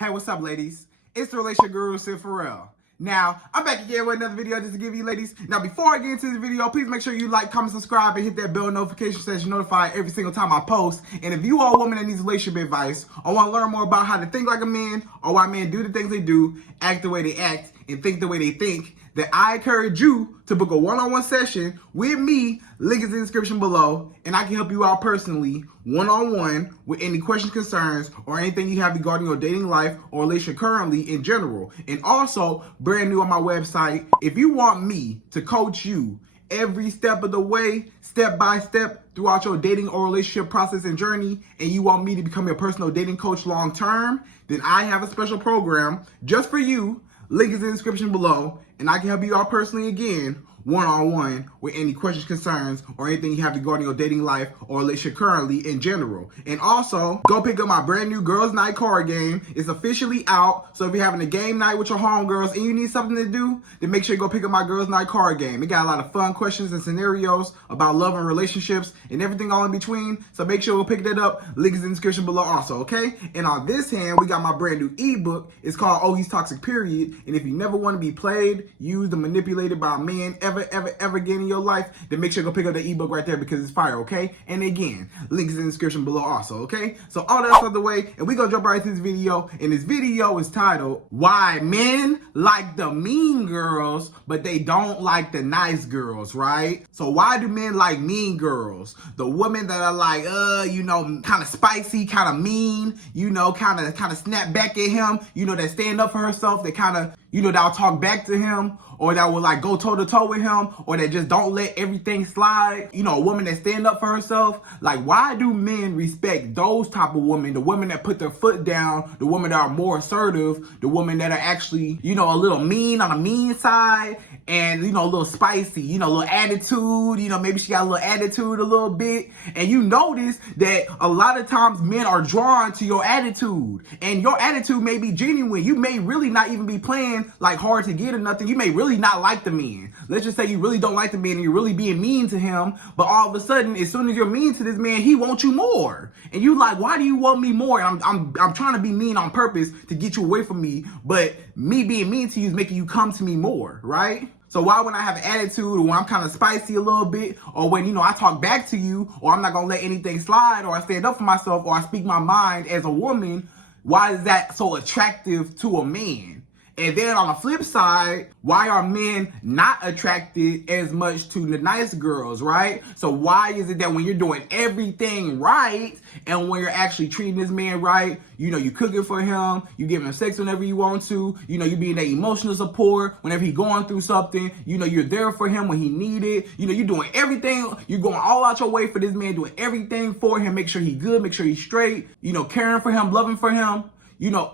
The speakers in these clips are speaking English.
Hey, what's up, ladies? It's the relationship guru, Sydd Ferrell. Now, I'm back again with another video just to give you ladies. Now, before I get into this video, please make sure you like, comment, subscribe, and hit that bell notification so that you're notified every single time I post. And if you are a woman that needs relationship advice, or want to learn more about how to think like a man, or why men do the things they do, act the way they act, and think the way they think, then I encourage you to book a one-on-one session with me. Link is in the description below, and I can help you out personally, one-on-one, with any questions, concerns, or anything you have regarding your dating life or relationship currently in general. And also, brand new on my website, if you want me to coach you every step of the way, step by step, throughout your dating or relationship process and journey, and you want me to become your personal dating coach long term, then I have a special program just for you. Link is in the description below, and I can help you out personally again, one-on-one, with any questions, concerns, or anything you have regarding your dating life or relationship currently in general. And also, go pick up my brand new Girls Night card game. It's officially out, so if you're having a game night with your homegirls and you need something to do, then make sure you go pick up my Girls Night card game. It got a lot of fun questions and scenarios about love and relationships and everything all in between, so make sure you go pick that up. Link is in the description below also, okay? And on this hand, we got my brand new ebook. It's called Oh He's Toxic Period, and if you never want to be played, used, or manipulated by a man ever again in your life, then make sure you go pick up the ebook right there because it's fire, okay? And again, links in the description below also, okay? So all that's out of the way, and we gonna jump right into this video. And this video is titled, Why Men Like the Mean Girls, but They Don't Like the Nice Girls, right? So why do men like mean girls? The women that are like, kind of spicy, kind of mean, kind of snap back at him, that stand up for herself, that kind of, that'll talk back to him, or that will like go toe to toe with him, or that just don't let everything slide. A woman that stand up for herself. Like, why do men respect those type of women? The women that put their foot down, the women that are more assertive, the women that are actually, a little mean on the mean side, and a little spicy, a little attitude, maybe she got a little attitude a little bit. And you notice that a lot of times men are drawn to your attitude, and your attitude may be genuine. You may really not even be playing like hard to get or nothing. You may really not like the man. Let's just say you really don't like the man and you're really being mean to him, but all of a sudden, as soon as you're mean to this man, he wants you more. And you like, why do you want me more? And I'm trying to be mean on purpose to get you away from me, but me being mean to you is making you come to me more, right? So why when I have an attitude, or when I'm kind of spicy a little bit, or when, I talk back to you, or I'm not going to let anything slide, or I stand up for myself, or I speak my mind as a woman, why is that so attractive to a man? And then on the flip side, why are men not attracted as much to the nice girls, right? So why is it that when you're doing everything right, and when you're actually treating this man right, you cooking for him, you giving him sex whenever you want to, you being that emotional support whenever he's going through something, you're there for him when he need it, you're doing everything, you're going all out your way for this man, doing everything for him, make sure he's good, make sure he's straight, caring for him, loving for him.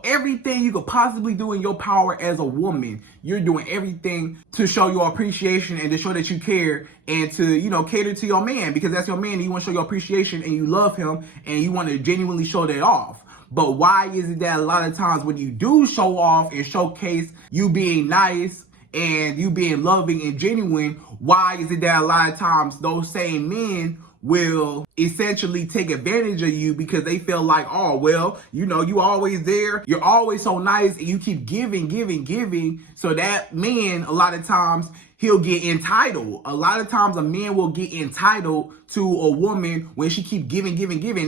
Everything you could possibly do in your power as a woman, you're doing everything to show your appreciation and to show that you care and to, cater to your man, because that's your man and you want to show your appreciation and you love him and you want to genuinely show that off. But why is it that a lot of times when you do show off and showcase you being nice and you being loving and genuine, why is it that a lot of times those same men will essentially take advantage of you because they feel like, oh, well, you always there, you're always so nice, and you keep giving. So that man, a lot of times, he'll get entitled. A lot of times a man will get entitled to a woman when she keep giving.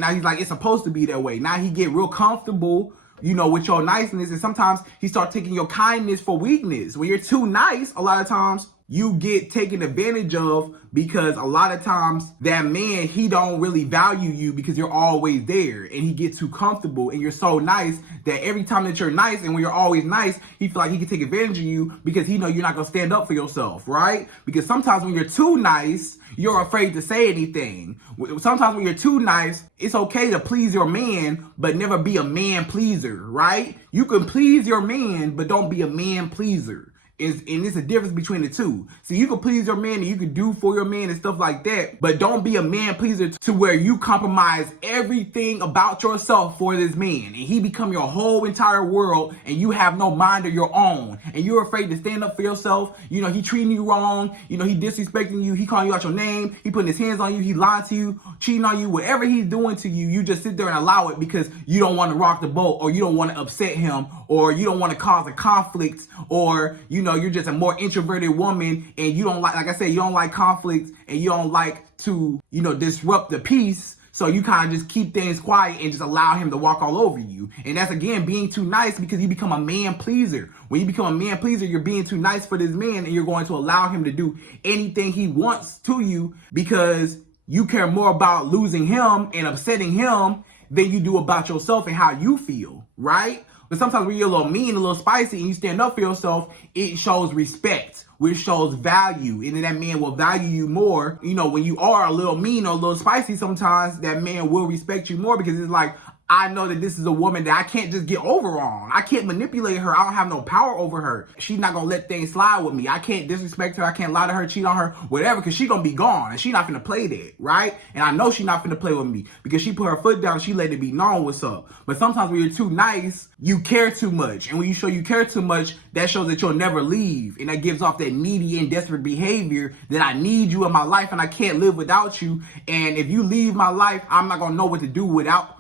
Now he's like, it's supposed to be that way. Now he get real comfortable, with your niceness, and sometimes he start taking your kindness for weakness. When you're too nice, a lot of times you get taken advantage of, because a lot of times that man, he don't really value you because you're always there, and he gets too comfortable and you're so nice that every time that you're nice and when you're always nice, he feel like he can take advantage of you because he know you're not going to stand up for yourself, right? Because sometimes when you're too nice, you're afraid to say anything. Sometimes when you're too nice, it's okay to please your man, but never be a man pleaser, right? You can please your man, but don't be a man pleaser. And it's a difference between the two. So you can please your man and you can do for your man and stuff like that, but don't be a man pleaser to where you compromise everything about yourself for this man and he become your whole entire world and you have no mind of your own and you're afraid to stand up for yourself. You know, he treating you wrong, you know, he disrespecting you, he calling you out your name, he putting his hands on you, he lying to you, cheating on you, whatever he's doing to you, you just sit there and allow it because you don't want to rock the boat, or you don't want to upset him, or you don't want to cause a conflict, or you know, you're just a more introverted woman and you don't like I said, you don't like conflict and you don't like to, you know, disrupt the peace. So you kind of just keep things quiet and just allow him to walk all over you. And that's, again, being too nice because you become a man pleaser. When you become a man pleaser, you're being too nice for this man and you're going to allow him to do anything he wants to you because you care more about losing him and upsetting him than you do about yourself and how you feel, right? But sometimes when you're a little mean, a little spicy, and you stand up for yourself, it shows respect, which shows value. And then that man will value you more. You know, when you are a little mean or a little spicy, sometimes that man will respect you more because it's like, I know that this is a woman that I can't just get over on. I can't manipulate her. I don't have no power over her. She's not going to let things slide with me. I can't disrespect her. I can't lie to her, cheat on her, whatever, because she's going to be gone. And she's not going to play that, right? And I know she's not going to play with me because she put her foot down and she let it be known what's up. But sometimes when you're too nice, you care too much. And when you show you care too much, that shows that you'll never leave. And that gives off that needy and desperate behavior that I need you in my life and I can't live without you. And if you leave my life, I'm not going to know what to do without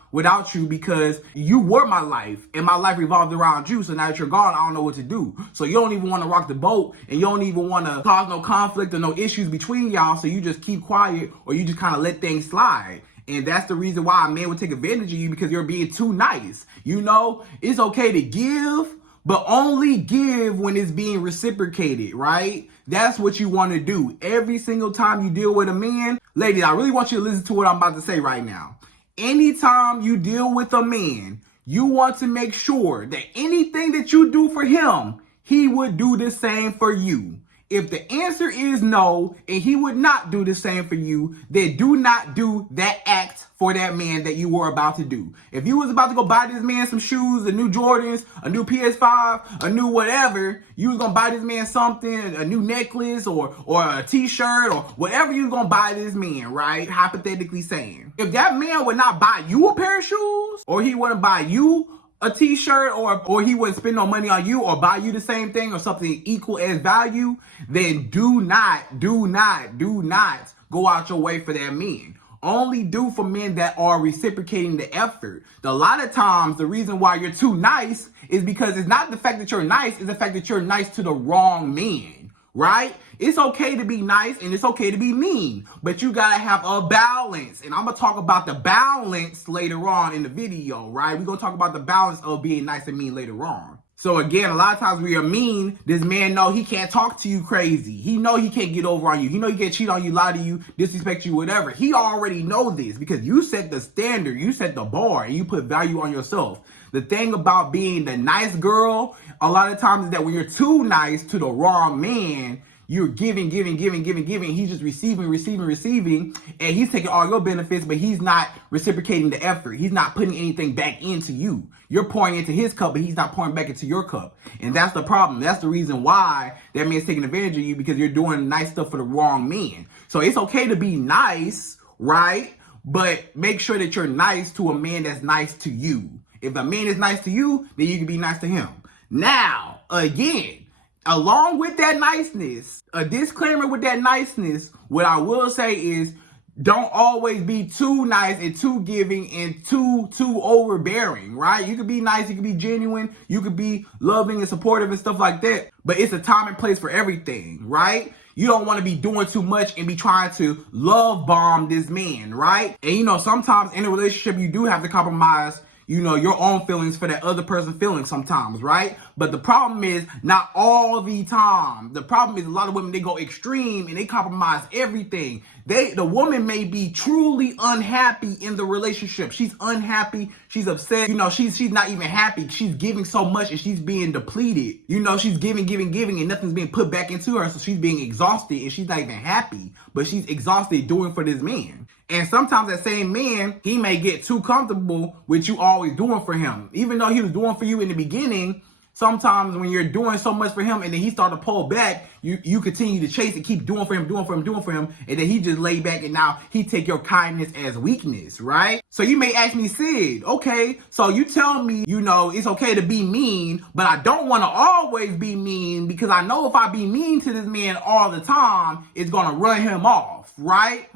you because you were my life and my life revolved around you. So now that you're gone, I don't know what to do. So you don't even want to rock the boat and you don't even want to cause no conflict or no issues between y'all. So you just keep quiet or you just kind of let things slide. And that's the reason why a man would take advantage of you because you're being too nice. You know, it's okay to give, but only give when it's being reciprocated, right? That's what you want to do. Every single time you deal with a man, ladies, I really want you to listen to what I'm about to say right now. Anytime you deal with a man, you want to make sure that anything that you do for him, he would do the same for you. If the answer is no, and he would not do the same for you, then do not do that act for that man that you were about to do. If you was about to go buy this man some shoes, a new Jordans, a new PS5, a new whatever, you was gonna buy this man something, a new necklace or a t-shirt or whatever you was gonna buy this man, right? Hypothetically saying. If that man would not buy you a pair of shoes, or he wouldn't buy you a t-shirt, or he wouldn't spend no money on you or buy you the same thing or something equal as value, then do not go out your way for that man. Only do for men that are reciprocating the effort. A lot of times, the reason why you're too nice is because it's not the fact that you're nice, it's the fact that you're nice to the wrong man, right? It's okay to be nice and it's okay to be mean, but you gotta have a balance. And I'm gonna talk about the balance later on in the video, right? We're gonna talk about the balance of being nice and mean later on. So again, a lot of times when you're mean, this man know he can't talk to you crazy. He know he can't get over on you. He know he can't cheat on you, lie to you, disrespect you, whatever. He already know this because you set the standard, you set the bar, and you put value on yourself. The thing about being the nice girl, a lot of times is that when you're too nice to the wrong man, you're giving. He's just receiving, and he's taking all your benefits, but he's not reciprocating the effort. He's not putting anything back into you. You're pouring into his cup, but he's not pouring back into your cup. And that's the problem. That's the reason why that man's taking advantage of you, because you're doing nice stuff for the wrong man. So it's okay to be nice, right? But make sure that you're nice to a man that's nice to you. If a man is nice to you, then you can be nice to him. Now, again, along with that niceness, a disclaimer with that niceness, what I will say is don't always be too nice and too giving and too overbearing, right? You could be nice, you could be genuine, you could be loving and supportive and stuff like that, but it's a time and place for everything, right? You don't want to be doing too much and be trying to love bomb this man, right? And you know, sometimes in a relationship, you do have to compromise, you know, your own feelings for that other person's feelings sometimes, right? But the problem is not all the time. The problem is a lot of women, they go extreme and they compromise everything. The woman may be truly unhappy in the relationship. She's unhappy. She's upset. You know, she's not even happy. She's giving so much and she's being depleted. You know, she's giving and nothing's being put back into her. So she's being exhausted and she's not even happy, but she's exhausted doing for this man. And sometimes that same man, he may get too comfortable with you always doing for him. Even though he was doing for you in the beginning, sometimes when you're doing so much for him and then he start to pull back, you continue to chase and keep doing for him, and then he just lay back and now he take your kindness as weakness, right? So you may ask me, Sid, okay, so you tell me, it's okay to be mean, but I don't want to always be mean because I know if I be mean to this man all the time, it's going to run him off, right?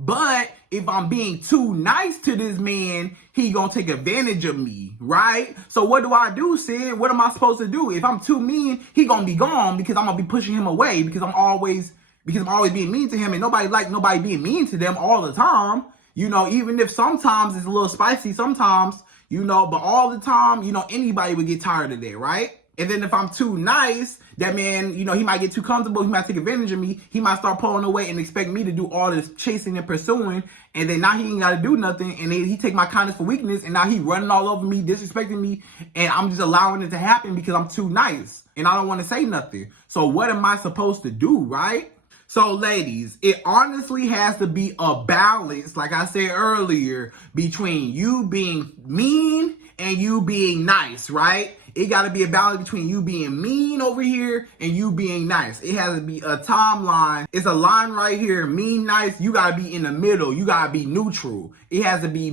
But if I'm being too nice to this man, he gonna take advantage of me, right? So what do I do, Sid? What am I supposed to do? If I'm too mean, he gonna be gone because I'm gonna be pushing him away because I'm always being mean to him, and nobody being mean to them all the time. Even if sometimes it's a little spicy sometimes, but all the time, anybody would get tired of that, right? And then if I'm too nice, that man, he might get too comfortable. He might take advantage of me. He might start pulling away and expect me to do all this chasing and pursuing. And then now he ain't got to do nothing. And then he take my kindness for weakness. And now he running all over me, disrespecting me. And I'm just allowing it to happen because I'm too nice. And I don't want to say nothing. So what am I supposed to do, right? So ladies, it honestly has to be a balance, like I said earlier, between you being mean and you being nice, right? It got to be a balance between you being mean over here and you being nice. It has to be a timeline. It's a line right here. Mean, nice. You got to be in the middle. You got to be neutral. It has to be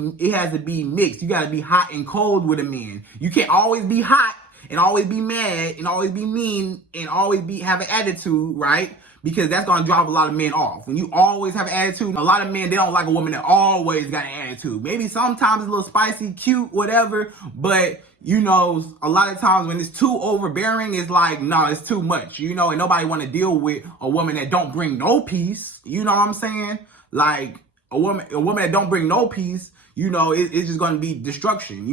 mixed. You got to be hot and cold with a man. You can't always be hot and always be mad and always be mean and always have an attitude, right? Because that's going to drive a lot of men off. When you always have an attitude, a lot of men, they don't like a woman that always got an attitude. Maybe sometimes it's a little spicy, cute, whatever. But, a lot of times when it's too overbearing, it's like, no, it's too much, and nobody want to deal with a woman that don't bring no peace. You know what I'm saying? Like a woman that don't bring no peace, it's just going to be destruction,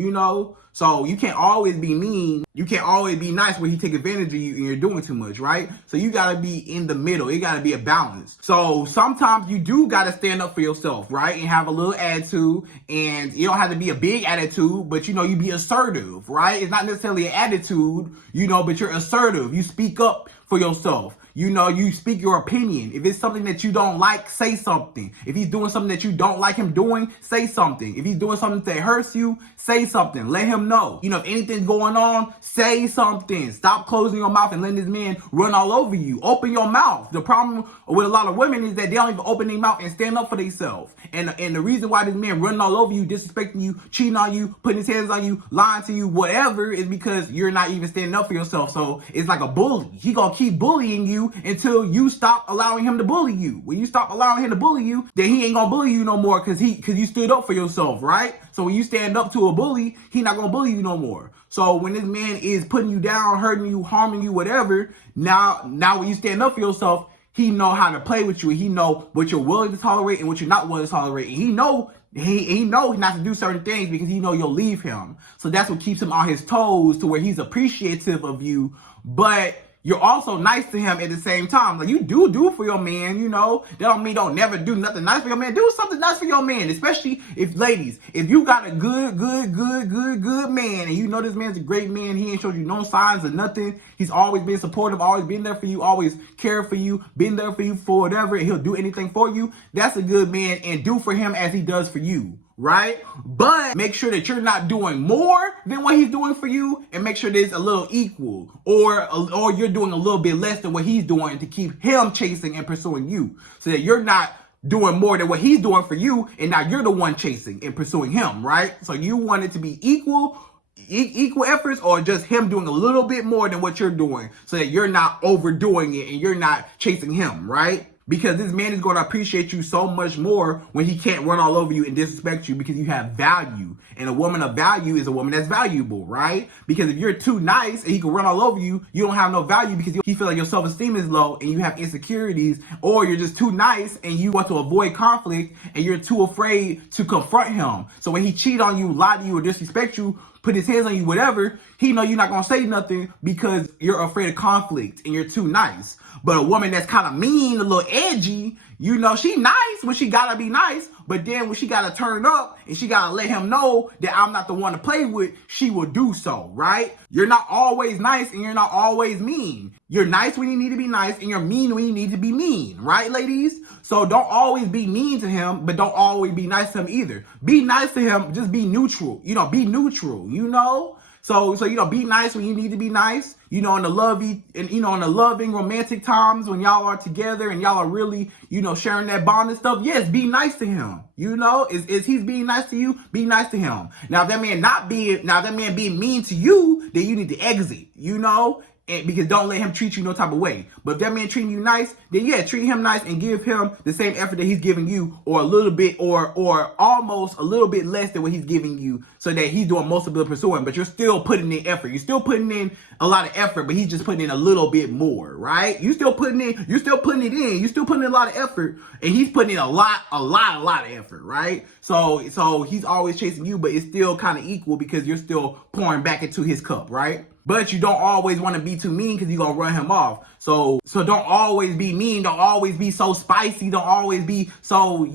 So you can't always be mean. You can't always be nice where he take advantage of you and you're doing too much, right? So you got to be in the middle. It got to be a balance. So sometimes you do got to stand up for yourself, right? And have a little attitude. And you don't have to be a big attitude, but you be assertive, right? It's not necessarily an attitude, but you're assertive. You speak up for yourself. You speak your opinion. If it's something that you don't like, say something. If he's doing something that you don't like him doing, say something. If he's doing something that hurts you, say something. Let him know. If anything's going on, say something. Stop closing your mouth and letting this man run all over you. Open your mouth. The problem with a lot of women is that they don't even open their mouth and stand up for themselves. And the reason why this man running all over you, disrespecting you, cheating on you, putting his hands on you, lying to you, whatever, is because you're not even standing up for yourself. So it's like a bully. He gonna keep bullying you until you stop allowing him to bully you. When you stop allowing him to bully you, then he ain't gonna bully you no more because you stood up for yourself, right? So when you stand up to a bully, he not gonna bully you no more. So when this man is putting you down, hurting you, harming you, whatever, now when you stand up for yourself, he know how to play with you. And he know what you're willing to tolerate and what you're not willing to tolerate. And he know not to do certain things because he know you'll leave him. So that's what keeps him on his toes to where he's appreciative of you, but you're also nice to him at the same time. Like, you do for your man, That don't mean don't never do nothing nice for your man. Do something nice for your man, especially if, ladies, if you got a good man and this man's a great man, he ain't showed you no signs of nothing. He's always been supportive, always been there for you, always cared for you, been there for you for whatever, and he'll do anything for you. That's a good man, and do for him as he does for you. Right? But make sure that you're not doing more than what he's doing for you, and make sure that it's a little equal, or you're doing a little bit less than what he's doing to keep him chasing and pursuing you, so that you're not doing more than what he's doing for you, and now you're the one chasing and pursuing him, right? So you want it to be equal efforts, or just him doing a little bit more than what you're doing, so that you're not overdoing it and you're not chasing him, right? Because this man is going to appreciate you so much more when he can't run all over you and disrespect you, because you have value. And a woman of value is a woman that's valuable, right? Because if you're too nice and he can run all over you, you don't have no value because you feel like your self-esteem is low and you have insecurities, or you're just too nice and you want to avoid conflict and you're too afraid to confront him. So when he cheat on you, lie to you, or disrespect you, put his hands on you, whatever, he know you're not going to say nothing because you're afraid of conflict and you're too nice. But a woman that's kind of mean, a little edgy, she nice when she gotta be nice, but then when she gotta turn up and she gotta let him know that I'm not the one to play with, she will do so, right? You're not always nice and you're not always mean. You're nice when you need to be nice and you're mean when you need to be mean, right, ladies? So don't always be mean to him, but don't always be nice to him either. Be nice to him, just be neutral, be neutral, So be nice when you need to be nice. In the loving romantic times when y'all are together and y'all are really, sharing that bond and stuff. Yes, be nice to him. Is he's being nice to you? Be nice to him. Now, if that man being mean to you, then you need to exit. Because don't let him treat you no type of way. But if that man treating you nice, then yeah, treat him nice and give him the same effort that he's giving you, or a little bit, or almost a little bit less than what he's giving you, so that he's doing most of the pursuing, but you're still putting in effort. You're still putting in a lot of effort, but he's just putting in a little bit more, right? You're still putting it in. You're still putting in a lot of effort, and he's putting in a lot of effort, right? So he's always chasing you, but it's still kind of equal because you're still pouring back into his cup, right? But you don't always want to be too mean because you're going to run him off. So don't always be mean. Don't always be so spicy. Don't always be so,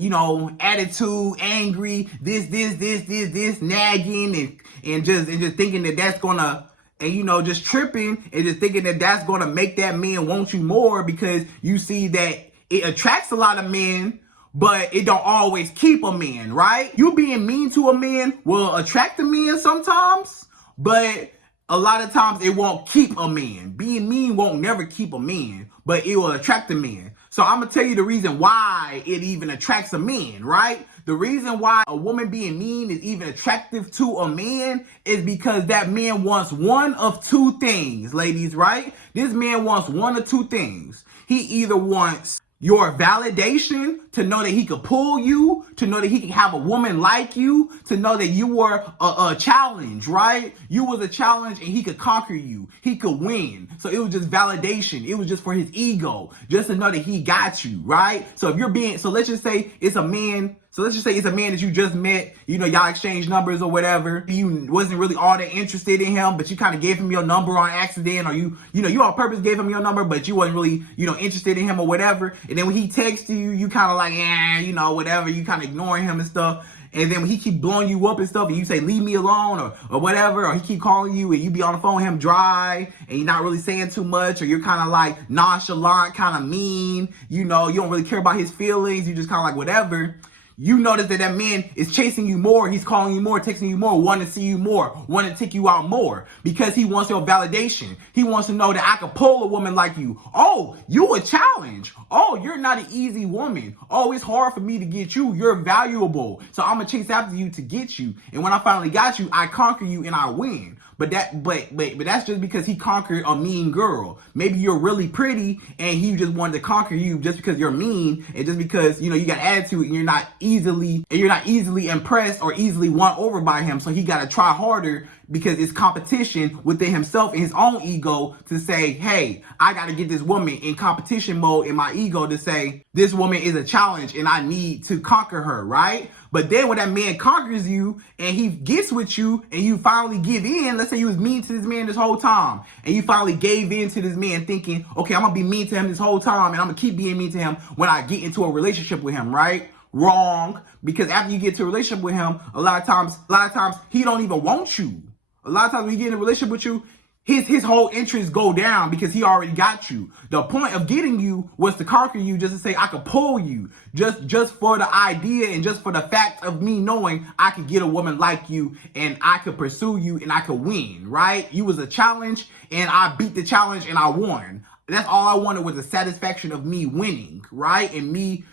attitude, angry, this, nagging and just thinking that that's going to, and just tripping and just thinking that that's going to make that man want you more, because you see that it attracts a lot of men, but it don't always keep a man, right? You being mean to a man will attract a man sometimes, but a lot of times it won't keep a man. Being mean won't never keep a man, but it will attract a man. So I'm going to tell you the reason why it even attracts a man, right? The reason why a woman being mean is even attractive to a man is because that man wants one of two things, ladies, right? This man wants one of two things. He either wants your validation, to know that he could pull you, to know that he can have a woman like you, to know that you were a challenge, right? You was a challenge and he could conquer you. He could win. So it was just validation. It was just for his ego, just to know that he got you, right? So let's just say it's a man that you just met, y'all exchanged numbers or whatever. You wasn't really all that interested in him, but you kind of gave him your number on accident, or you on purpose gave him your number, but you wasn't really, interested in him or whatever. And then when he texts you, you kind of like, whatever, you kind of ignoring him and stuff. And then when he keep blowing you up and stuff, and you say, leave me alone, or whatever, or he keep calling you and you be on the phone with him dry and you're not really saying too much, or you're kind of like nonchalant, kind of mean, you don't really care about his feelings. You just kind of like whatever. You notice that man is chasing you more. He's calling you more, texting you more, wanting to see you more, wanting to take you out more, because he wants your validation. He wants to know that I could pull a woman like you. Oh, you a challenge. Oh, you're not an easy woman. Oh, it's hard for me to get you. You're valuable. So I'm going to chase after you to get you. And when I finally got you, I conquer you and I win. But that's just because he conquered a mean girl. Maybe you're really pretty and he just wanted to conquer you just because you're mean, and just because you got attitude and you're not easily impressed or easily won over by him. So he got to try harder, because it's competition within himself and his own ego to say, hey, I got to get this woman in competition mode in my ego to say, this woman is a challenge and I need to conquer her, right? But then when that man conquers you and he gets with you and you finally give in, let's say you was mean to this man this whole time and you finally gave in to this man thinking, okay, I'm going to be mean to him this whole time and I'm going to keep being mean to him when I get into a relationship with him, right? Wrong. Because after you get to a relationship with him, a lot of times he don't even want you. A lot of times when he get in a relationship with you, his whole interests go down because he already got you. The point of getting you was to conquer you, just to say I could pull you, just for the idea and just for the fact of me knowing I could get a woman like you and I could pursue you and I could win, right? You was a challenge and I beat the challenge and I won. That's all I wanted, was the satisfaction of me winning, right? And me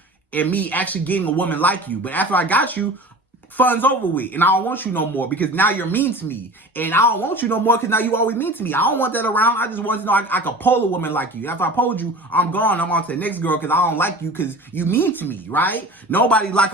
actually getting a woman like you. But after I got you, fun's over with, and I don't want you no more because now you're mean to me, and I don't want you no more because now you always mean to me. I don't want that around. I just want to know I could pull a woman like you. After I pulled you, I'm gone. I'm on to the next girl because I don't like you because you mean to me, right? Nobody likes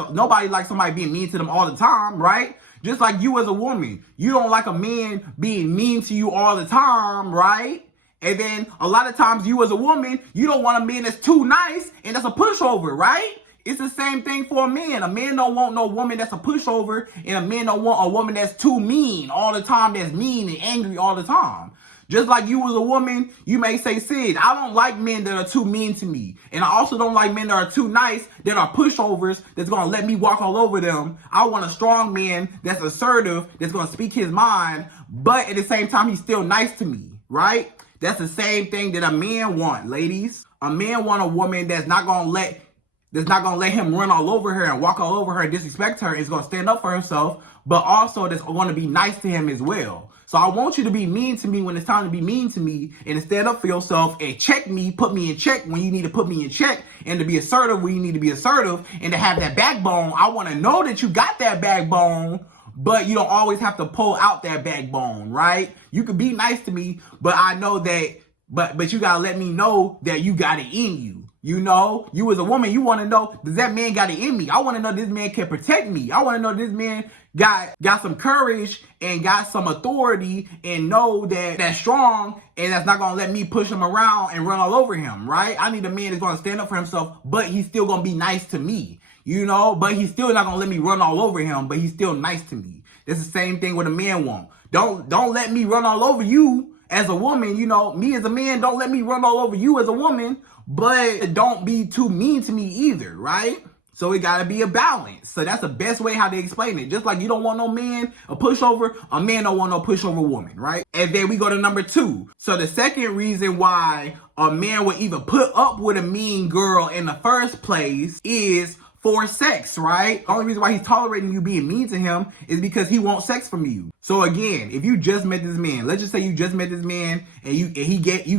somebody being mean to them all the time, right? Just like you as a woman, you don't like a man being mean to you all the time, right? And then a lot of times you as a woman, you don't want a man that's too nice and that's a pushover, right? It's the same thing for a man. A man don't want no woman that's a pushover, and a man don't want a woman that's too mean all the time, that's mean and angry all the time. Just like you as a woman, you may say, Sid, I don't like men that are too mean to me. And I also don't like men that are too nice, that are pushovers, that's going to let me walk all over them. I want a strong man that's assertive, that's going to speak his mind, but at the same time, he's still nice to me, right? That's the same thing that a man want, ladies. A man want a woman that's not going to let him run all over her and walk all over her and disrespect her. Is going to stand up for herself, but also that's going to be nice to him as well. So I want you to be mean to me when it's time to be mean to me, and to stand up for yourself and check me, put me in check when you need to put me in check, and to be assertive when you need to be assertive, and to have that backbone. I want to know that you got that backbone, but you don't always have to pull out that backbone, right? You can be nice to me, but I know that, but you gotta let me know that you got it in you. You know, you as a woman, you want to know, does that man got it in me? I want to know this man can protect me. I want to know this man got some courage and got some authority, and know that that's strong, and that's not going to let me push him around and run all over him, right? I need a man that's going to stand up for himself, but he's still going to be nice to me, you know, but he's still not going to let me run all over him, but he's still nice to me. That's the same thing with a man want. Don't let me run all over you as a woman, you know, me as a man, don't let me run all over you as a woman, but don't be too mean to me either, right? So it gotta be a balance. So that's the best way how they explain it. Just like you don't want no man a pushover, a man don't want no pushover woman, right? And then we go to number 2. So the second reason why a man would even put up with a mean girl in the first place is for sex, right? The only reason why he's tolerating you being mean to him is because he wants sex from you. So again, if you just met this man, let's just say you just met this man and you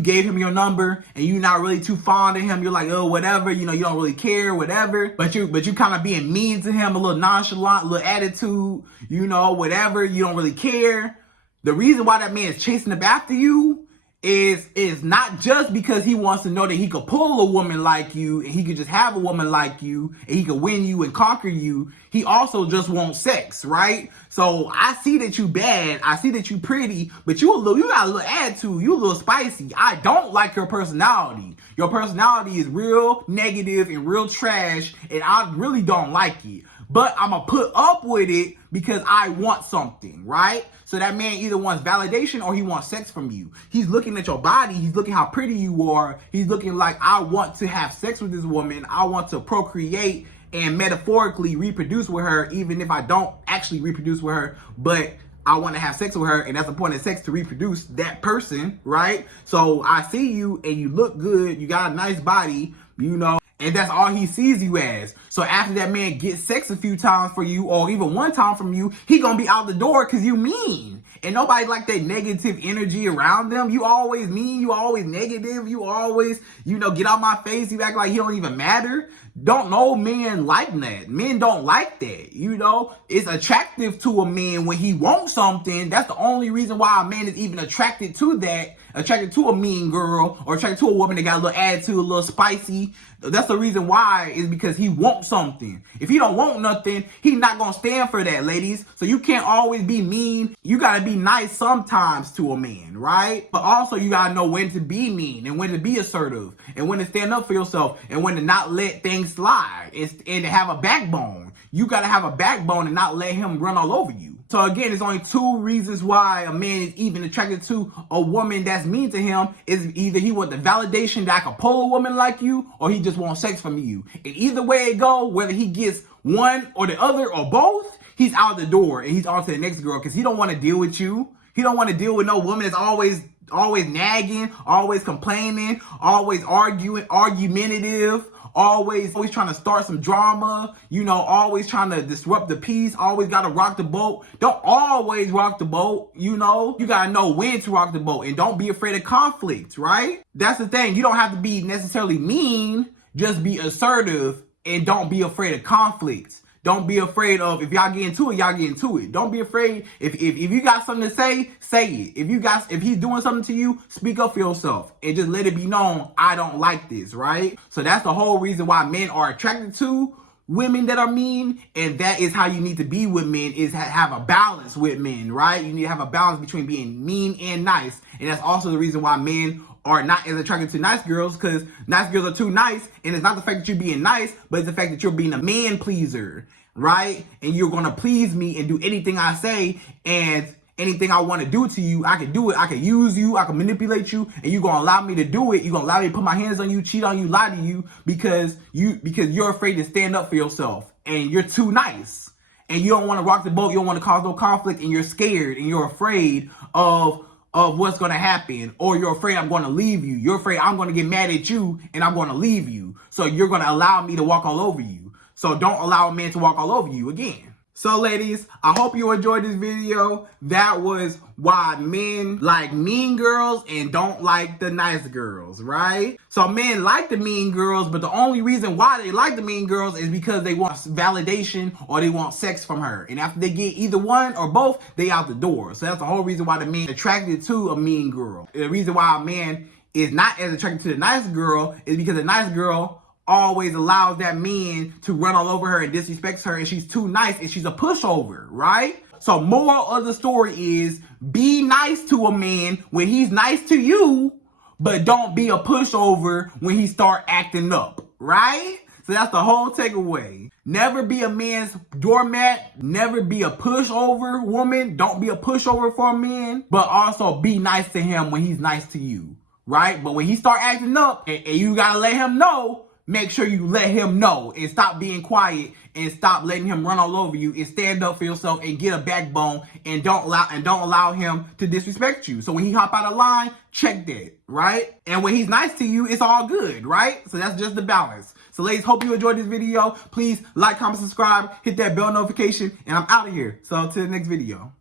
gave him your number, and you're not really too fond of him. You're like, oh, whatever, you know, you don't really care, whatever. But you kind of being mean to him, a little nonchalant, a little attitude, you know, whatever. You don't really care. The reason why that man is chasing up after you is not just because he wants to know that he could pull a woman like you, and he could just have a woman like you, and he could win you and conquer you. He also just wants sex, right? So I see that you bad, I see that you pretty, but you got a little attitude, you a little spicy. I don't like your personality. Your personality is real negative and real trash, and I really don't like it. But I'm gonna put up with it because I want something, right? So that man either wants validation or he wants sex from you. He's looking at your body. He's looking how pretty you are. He's looking like, I want to have sex with this woman. I want to procreate and metaphorically reproduce with her, even if I don't actually reproduce with her, but I want to have sex with her, and that's the point of sex, to reproduce that person, right? So I see you and you look good. You got a nice body, you know. And that's all he sees you as. So after that man gets sex a few times for you, or even one time from you, he gonna be out the door because you mean. And nobody like that negative energy around them. You always mean, you always negative, you always, you know, get out my face, you act like he don't even matter. Don't know men like that. Men don't like that, you know. It's attractive to a man when he wants something. That's the only reason why a man is even attracted to that. Attracted to a mean girl, or attracted to a woman that got a little attitude, a little spicy. That's the reason why, is because he wants something. If he don't want nothing, he's not gonna stand for that, ladies. So you can't always be mean. You gotta be nice sometimes to a man, right? But also you gotta know when to be mean, and when to be assertive, and when to stand up for yourself, and when to not let things slide, and to have a backbone. You gotta have a backbone and not let him run all over you. So again, there's only 2 reasons why a man is even attracted to a woman that's mean to him. Is either he wants the validation that I can pull a woman like you, or he just wants sex from you. And either way it go, whether he gets one or the other or both, he's out the door and he's on to the next girl, because he don't want to deal with you. He don't want to deal with no woman that's always nagging, always complaining, always argumentative, always trying to start some drama, you know, always trying to disrupt the peace, always got to rock the boat. Don't always rock the boat, you know. You got to know when to rock the boat, and don't be afraid of conflict, right? That's the thing. You don't have to be necessarily mean, just be assertive, and don't be afraid of conflict. Don't be afraid of, if y'all get into it, y'all get into it. Don't be afraid. If you got something to say it. If he's doing something to you, speak up for yourself and just let it be known, I don't like this, right? So that's the whole reason why men are attracted to women that are mean, and that is how you need to be with men, is have a balance with men, right? You need to have a balance between being mean and nice. And that's also the reason why men are not as attracted to nice girls, because nice girls are too nice. And it's not the fact that you're being nice, but it's the fact that you're being a man pleaser, right? And you're going to please me and do anything I say, and anything I want to do to you, I can do it. I can use you, I can manipulate you, and you're going to allow me to do it. You're going to allow me to put my hands on you, cheat on you, lie to you, because you're afraid to stand up for yourself, and you're too nice. And you don't want to rock the boat, you don't want to cause no conflict, and you're scared, and you're afraid of what's going to happen, or you're afraid I'm going to leave you. You're afraid I'm going to get mad at you and I'm going to leave you. So you're going to allow me to walk all over you. So don't allow a man to walk all over you again. So ladies, I hope you enjoyed this video. That was why men like mean girls and don't like the nice girls, right? So men like the mean girls, but the only reason why they like the mean girls is because they want validation or they want sex from her. And after they get either one or both, they out the door. So that's the whole reason why the man attracted to a mean girl. The reason why a man is not as attracted to the nice girl is because the nice girl always allows that man to run all over her and disrespects her, and she's too nice and she's a pushover, right? So moral of the story is be nice to a man when he's nice to you, but don't be a pushover when he start acting up, right? So that's the whole takeaway. Never be a man's doormat. Never be a pushover woman. Don't be a pushover for a man, but also be nice to him when he's nice to you, right? But when he start acting up and you gotta let him know, make sure you let him know and stop being quiet and stop letting him run all over you and stand up for yourself and get a backbone and don't allow him to disrespect you. So when he hop out of line, check that, right? And when he's nice to you, it's all good, right? So that's just the balance. So ladies, hope you enjoyed this video. Please like, comment, subscribe, hit that bell notification, and I'm out of here. So till the next video.